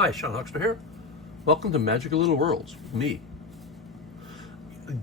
Hi, Sean Huxter here. Welcome to Magical Little Worlds with me.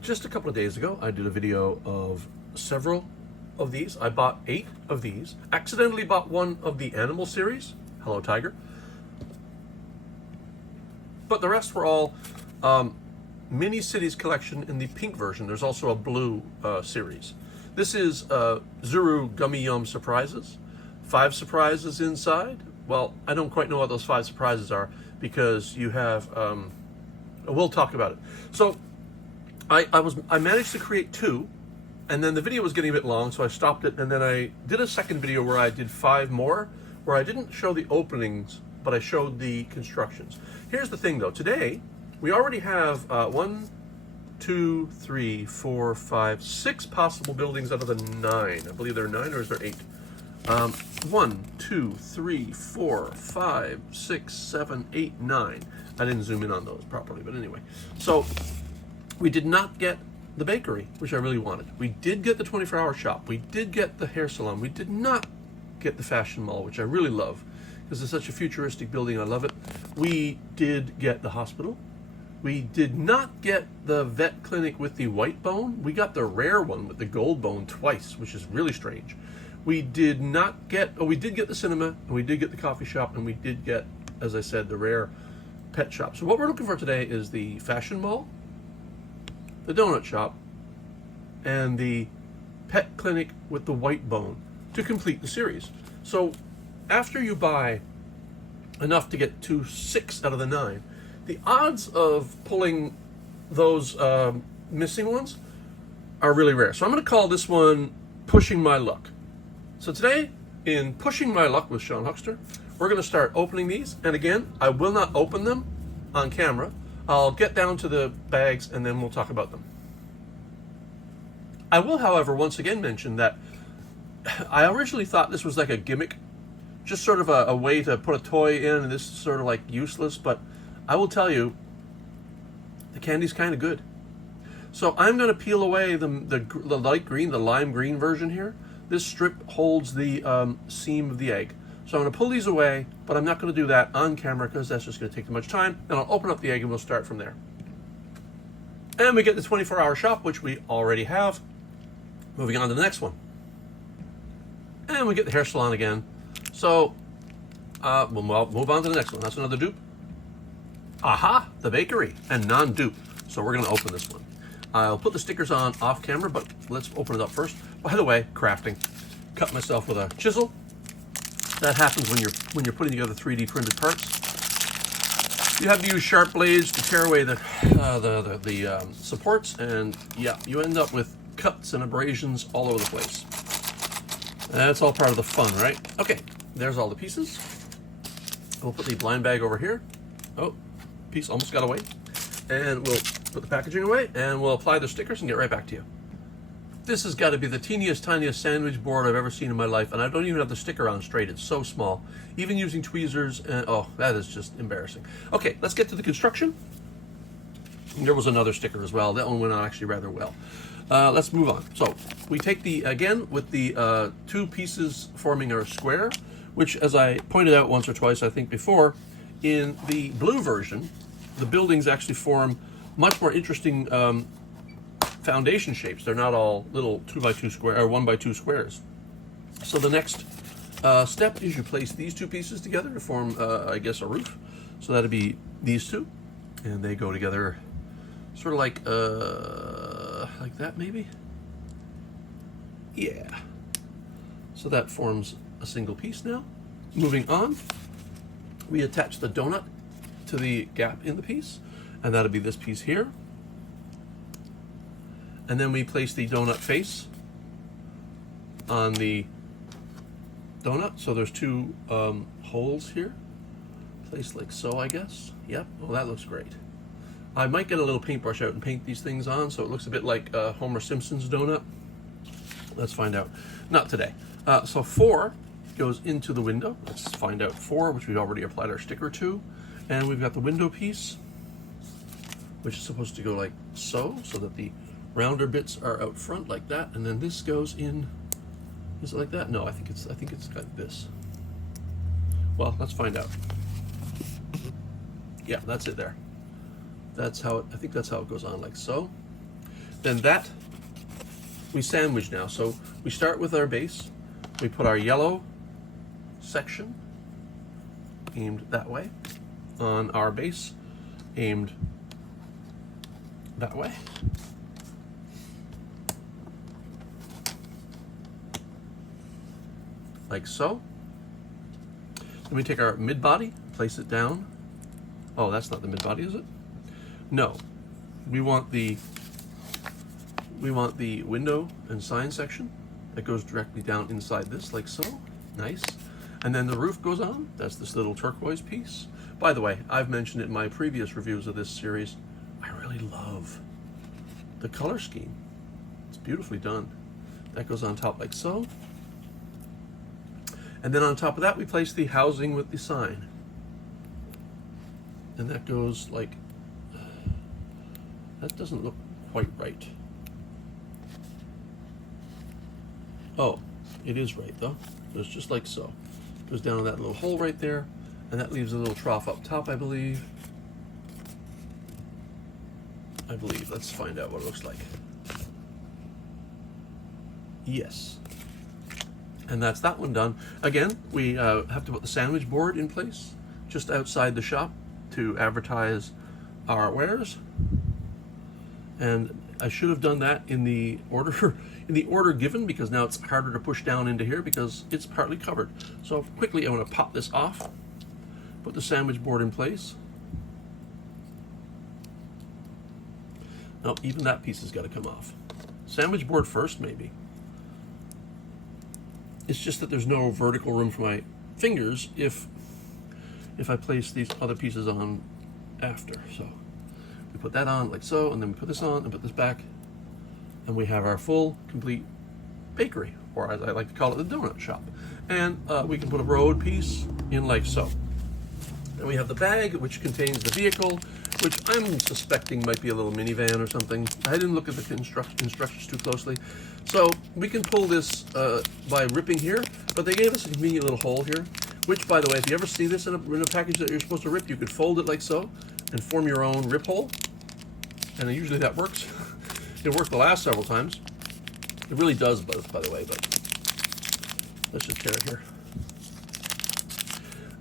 Just a couple of days ago, I did a video of several of these. I bought 8 of these. Accidentally bought one of the animal series. Hello, Tiger. But the rest were all Mini Cities collection in the pink version. There's also a blue series. This is Zuru Gumi Yums surprises. 5 surprises inside. Well, I don't quite know what those 5 surprises are because you have, we'll talk about it. So I managed to create 2, and then the video was getting a bit long, so I stopped it, and then I did a second video where I did 5 more, where I didn't show the openings, but I showed the constructions. Here's the thing though, today we already have 1, 2, 3, 4, 5, 6 possible buildings out of the 9. I believe there are 9, or is there 8? 1, 2, 3, 4, 5, 6, 7, 8, 9. I didn't zoom in on those properly, but anyway. So we did not get the bakery, which I really wanted. We did get the 24-hour shop. We did get the hair salon. We did not get the fashion mall, which I really love because it's such a futuristic building. I love it. We did get the hospital. We did not get the vet clinic with the white bone. We got the rare one with the gold bone twice, which is really strange. We did not get, we did get the cinema, and we did get the coffee shop, and we did get, as I said, the rare pet shop. So what we're looking for today is the fashion mall, the donut shop, and the pet clinic with the white bone to complete the series. So after you buy enough to get to 6 out of the 9, the odds of pulling those missing ones are really rare. So I'm going to call this one Pushing My Luck. So today, in Pushing My Luck with Sean Huxter, we're going to start opening these. And again, I will not open them on camera. I'll get down to the bags and then we'll talk about them. I will, however, once again mention that I originally thought this was like a gimmick, just sort of a way to put a toy in, and this is sort of like useless, but I will tell you, the candy's kind of good. So I'm going to peel away the light green, the lime green version here. This strip holds the seam of the egg. So I'm going to pull these away, but I'm not going to do that on camera because that's just going to take too much time. Then I'll open up the egg and we'll start from there. And we get the 24-hour shop, which we already have. Moving on to the next one. And we get the hair salon again. So we'll move on to the next one. That's another dupe. Aha, the bakery and non-dupe. So we're going to open this one. I'll put the stickers on off camera, but let's open it up first. By the way, crafting. Cut myself with a chisel. That happens when you're putting together 3D printed parts. You have to use sharp blades to tear away the supports, and yeah, you end up with cuts and abrasions all over the place. That's all part of the fun, right? Okay, there's all the pieces. We'll put the blind bag over here. Oh, piece almost got away. And we'll put the packaging away, and we'll apply the stickers and get right back to you. This has got to be the teeniest, tiniest sandwich board I've ever seen in my life, and I don't even have the sticker on straight. It's so small. Even using tweezers, and oh, that is just embarrassing. Okay, let's get to the construction. There was another sticker as well. That one went on actually rather well. Let's move on. So we take again, with the 2 pieces forming our square, which, as I pointed out once or twice, I think before, in the blue version, the buildings actually form much more interesting foundation shapes. They're not all little 2x2 square or 1x2 squares. So the next step is you place these 2 pieces together to form, I guess, a roof. So that'd be these 2, and they go together sort of like that, maybe. Yeah. So that forms a single piece now. Moving on, we attach the donut to the gap in the piece, and that'll be this piece here. And then we place the donut face on the donut. So there's 2 holes here, placed like so, I guess. Yep. Well, that looks great. I might get a little paintbrush out and paint these things on so it looks a bit like Homer Simpson's donut. Let's find out. Not today. So 4 goes into the window. Let's find out 4, which we've already applied our sticker to. And we've got the window piece, which is supposed to go like so that the rounder bits are out front like that, and then this goes in. Is it like that? No, I think it's like this. Well, let's find out. Yeah, that's it there. That's how it, I think that's how it goes on, like so. Then that, we sandwich now. So we start with our base. We put our yellow section aimed that way on our base, aimed that way. Like so. Then we take our mid body, place it down. Oh, that's not the mid body, is it? No. We want the window and sign section that goes directly down inside this, like so. Nice. And then the roof goes on. That's this little turquoise piece. By the way, I've mentioned it in my previous reviews of this series. I really love the color scheme. It's beautifully done. That goes on top like so. And then on top of that, we place the housing with the sign. And that goes like, that doesn't look quite right. Oh, it is right though. It's just like so. It goes down in that little hole right there, and that leaves a little trough up top, I believe. Let's find out what it looks like. Yes. And that's that one done. Again, we have to put the sandwich board in place just outside the shop to advertise our wares. And I should have done that in the order given, because now it's harder to push down into here because it's partly covered. So quickly, I want to pop this off, put the sandwich board in place. Now, even that piece has got to come off. Sandwich board first, maybe. It's just that there's no vertical room for my fingers if I place these other pieces on after. So we put that on like so, and then we put this on and put this back, and we have our full, complete bakery, or as I like to call it, the donut shop. And we can put a road piece in like so. And we have the bag, which contains the vehicle, which I'm suspecting might be a little minivan or something. I didn't look at the instructions too closely. So we can pull this by ripping here, but they gave us a convenient little hole here, which, by the way, if you ever see this in a package that you're supposed to rip, you could fold it like so and form your own rip hole. And usually that works. It worked the last several times. It really does both, by the way, but let's just tear it here.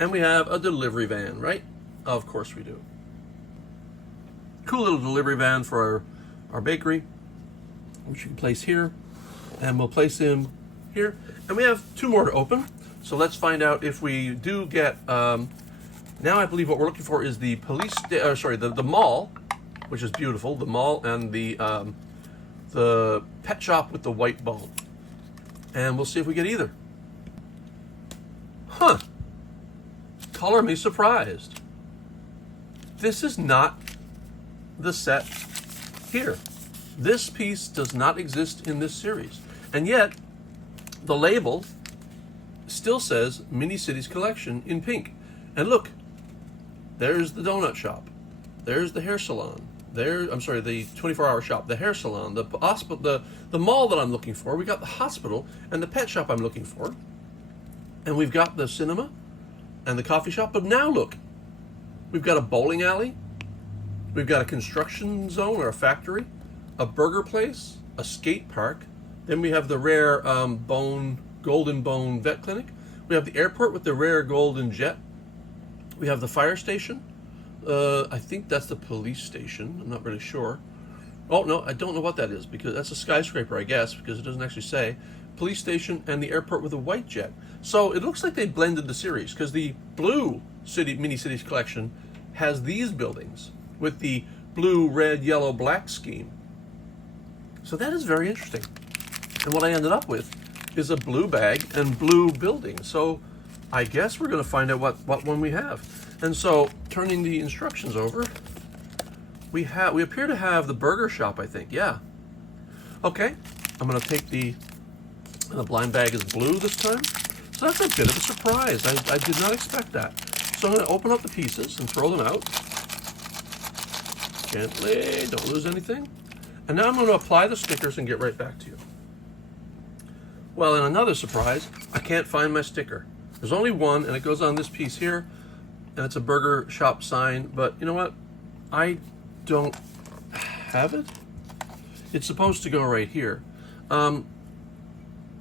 And we have a delivery van, right? Of course we do. Cool little delivery van for our bakery, which you can place here, and we'll place him here. And we have two more to open. So let's find out if we do get, now I believe what we're looking for is the the mall, which is beautiful, the mall, and the pet shop with the white bone. And we'll see if we get either. Huh. Color me surprised. This is not the set here. This piece does not exist in this series. And yet, the label still says Mini Cities Collection in pink. And look, there's the donut shop. There's the hair salon. The 24-hour shop, the hair salon, the hospital, the mall that I'm looking for. We got the hospital and the pet shop I'm looking for. And we've got the cinema and the coffee shop. But now look, we've got a bowling alley. We've got a construction zone or a factory, a burger place, a skate park. Then we have the rare golden bone vet clinic. We have the airport with the rare golden jet. We have the fire station. I think that's the police station. I'm not really sure. Oh, no, I don't know what that is, because that's a skyscraper, I guess, because it doesn't actually say. Police station and the airport with a white jet. So it looks like they blended the series, because the blue Mini Cities Collection has these buildings with the blue, red, yellow, black scheme. So that is very interesting. And what I ended up with is a blue bag and blue building. So I guess we're going to find out what one we have. And so, turning the instructions over, we appear to have the burger shop, I think. Yeah. Okay. I'm going to take the blind bag is blue this time. So that's a bit of a surprise. I did not expect that. So I'm going to open up the pieces and throw them out. Gently, don't lose anything. And now I'm going to apply the stickers and get right back to you. Well, and another surprise, I can't find my sticker. There's only one, and it goes on this piece here. and it's a burger shop sign, but you know what? I don't have it. It's supposed to go right here. I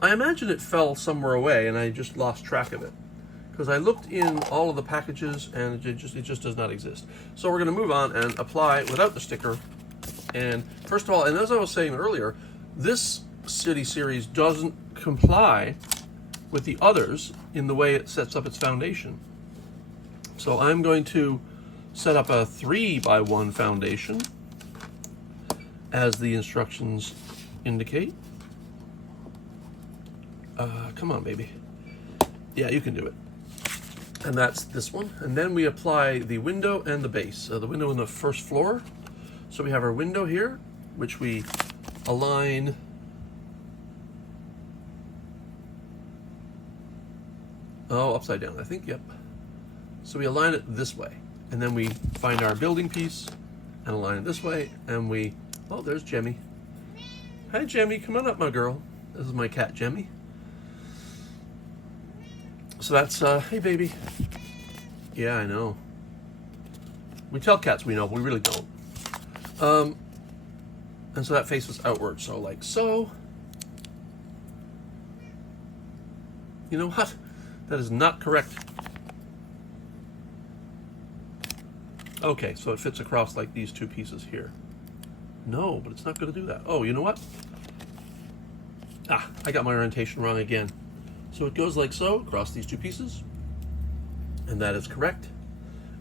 imagine it fell somewhere away and I just lost track of it, because I looked in all of the packages and it just does not exist. So we're going to move on and apply without the sticker. And first of all, and as I was saying earlier, this city series doesn't comply with the others in the way it sets up its foundation. So I'm going to set up a 3x1 foundation as the instructions indicate. Come on, baby. Yeah, you can do it. And that's this one. And then we apply the window and the base. The window in the first floor. So we have our window here, which we align upside down, I think, yep. So we align it this way. And then we find our building piece and align it this way. And we, oh, there's Jemmy. Hi, Jemmy, come on up, my girl. This is my cat, Jemmy. So that's, hey, baby. Yeah, I know. We tell cats we know, but we really don't. And so that faces outward, so like so. You know what? That is not correct. Okay, so it fits across like these two pieces here. No, but it's not going to do that. Oh, you know what? Ah, I got my orientation wrong again. So it goes like so, across these two pieces. And that is correct.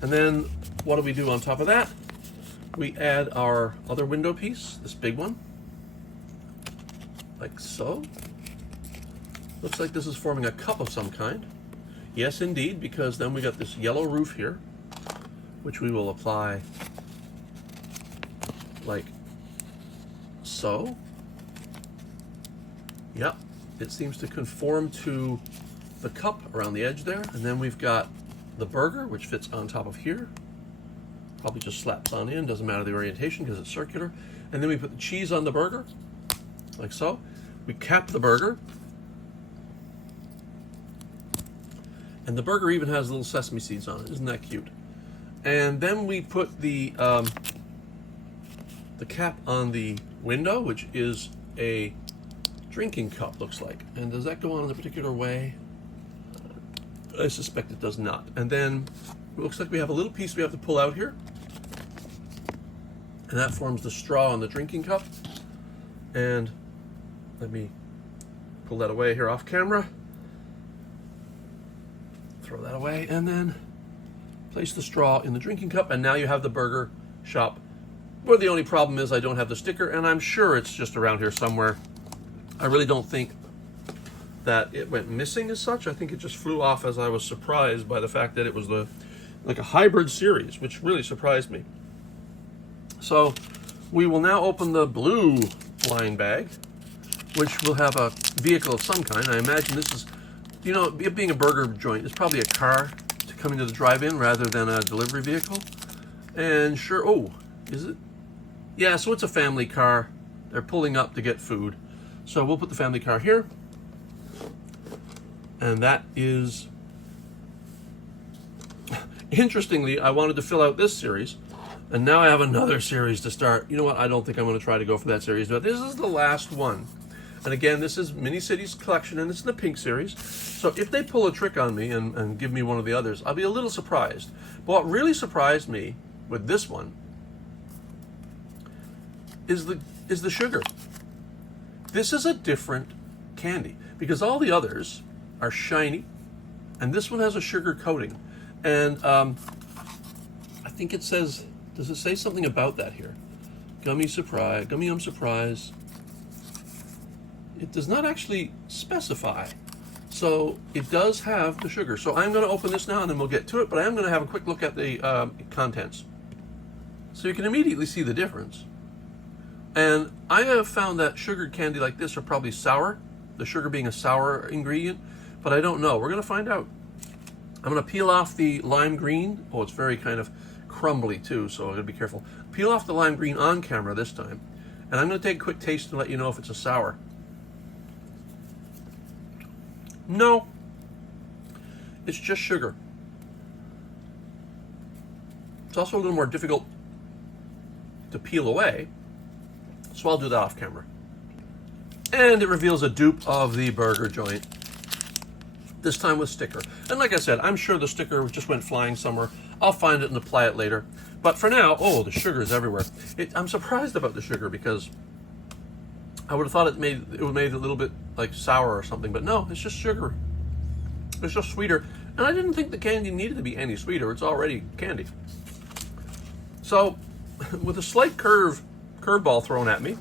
And then what do we do on top of that? We add our other window piece, this big one, like so. Looks like this is forming a cup of some kind. Yes, indeed, because then we got this yellow roof here, which we will apply like so. Yep, it seems to conform to the cup around the edge there. And then we've got the burger, which fits on top of here. Probably just slaps on in, doesn't matter the orientation because it's circular. And then we put the cheese on the burger, like so. We cap the burger. And the burger even has little sesame seeds on it. Isn't that cute? And then we put the cap on the window, which is a drinking cup, looks like. And does that go on in a particular way? I suspect it does not. And then it looks like we have a little piece we have to pull out here. And that forms the straw on the drinking cup. And let me pull that away here off camera. Throw that away and then place the straw in the drinking cup. And now you have the burger shop, where the only problem is I don't have the sticker, and I'm sure it's just around here somewhere. I really don't think that it went missing as such. I think it just flew off as I was surprised by the fact that it was like a hybrid series, which really surprised me. So we will now open the blue line bag, which will have a vehicle of some kind. I imagine this is, you know, being a burger joint, it's probably a car to come into the drive-in rather than a delivery vehicle. And sure, oh, is it? Yeah, so it's a family car. They're pulling up to get food. So we'll put the family car here. And that is, interestingly, I wanted to fill out this series, and now I have another series to start. You know what? I don't think I'm going to try to go for that series, but this is the last one. And again, this is Mini Cities Collection, and it's in the pink series. So if they pull a trick on me and give me one of the others, I'll be a little surprised. But what really surprised me with this one is the sugar. This is a different candy, because all the others are shiny, and this one has a sugar coating. And I think it says, does it say something about that here? Gummy Yum Surprise. It does not actually specify. So it does have the sugar. So I'm going to open this now and then we'll get to it, but I am going to have a quick look at the contents. So you can immediately see the difference. And I have found that sugared candy like this are probably sour, the sugar being a sour ingredient, but I don't know. We're going to find out. I'm going to peel off the lime green. Oh, it's very kind of crumbly too, so I'm going to be careful. Peel off the lime green on camera this time. And I'm going to take a quick taste and let you know if it's a sour. No, it's just sugar. It's also a little more difficult to peel away, so I'll do that off camera. And it reveals a dupe of the burger joint, this time with sticker. And like I said, I'm sure the sticker just went flying somewhere. I'll find it and apply it later. But for now, oh, the sugar is everywhere. I'm surprised about the sugar because I would have thought it made it a little bit like sour or something, but no, it's just sugar. It's just sweeter. And I didn't think the candy needed to be any sweeter. It's already candy. So, with a slight curveball thrown at me,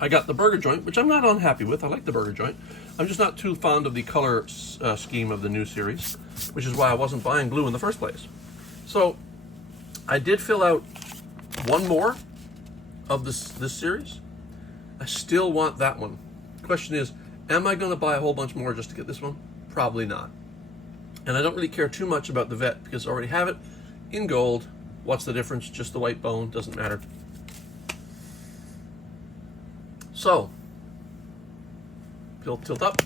I got the burger joint, which I'm not unhappy with. I like the burger joint. I'm just not too fond of the color scheme of the new series, which is why I wasn't buying blue in the first place. So, I did fill out one more of this series. I still want that one. The question is, am I going to buy a whole bunch more just to get this one? Probably not. And I don't really care too much about the vet because I already have it in gold. What's the difference? Just the white bone, doesn't matter. So, tilt up.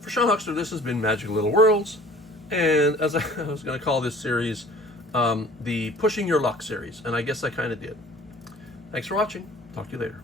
For Sean Huxter, this has been Magic Little Worlds, and as I was going to call this series, the Pushing Your Luck series, and I guess I kind of did. Thanks for watching. Talk to you later.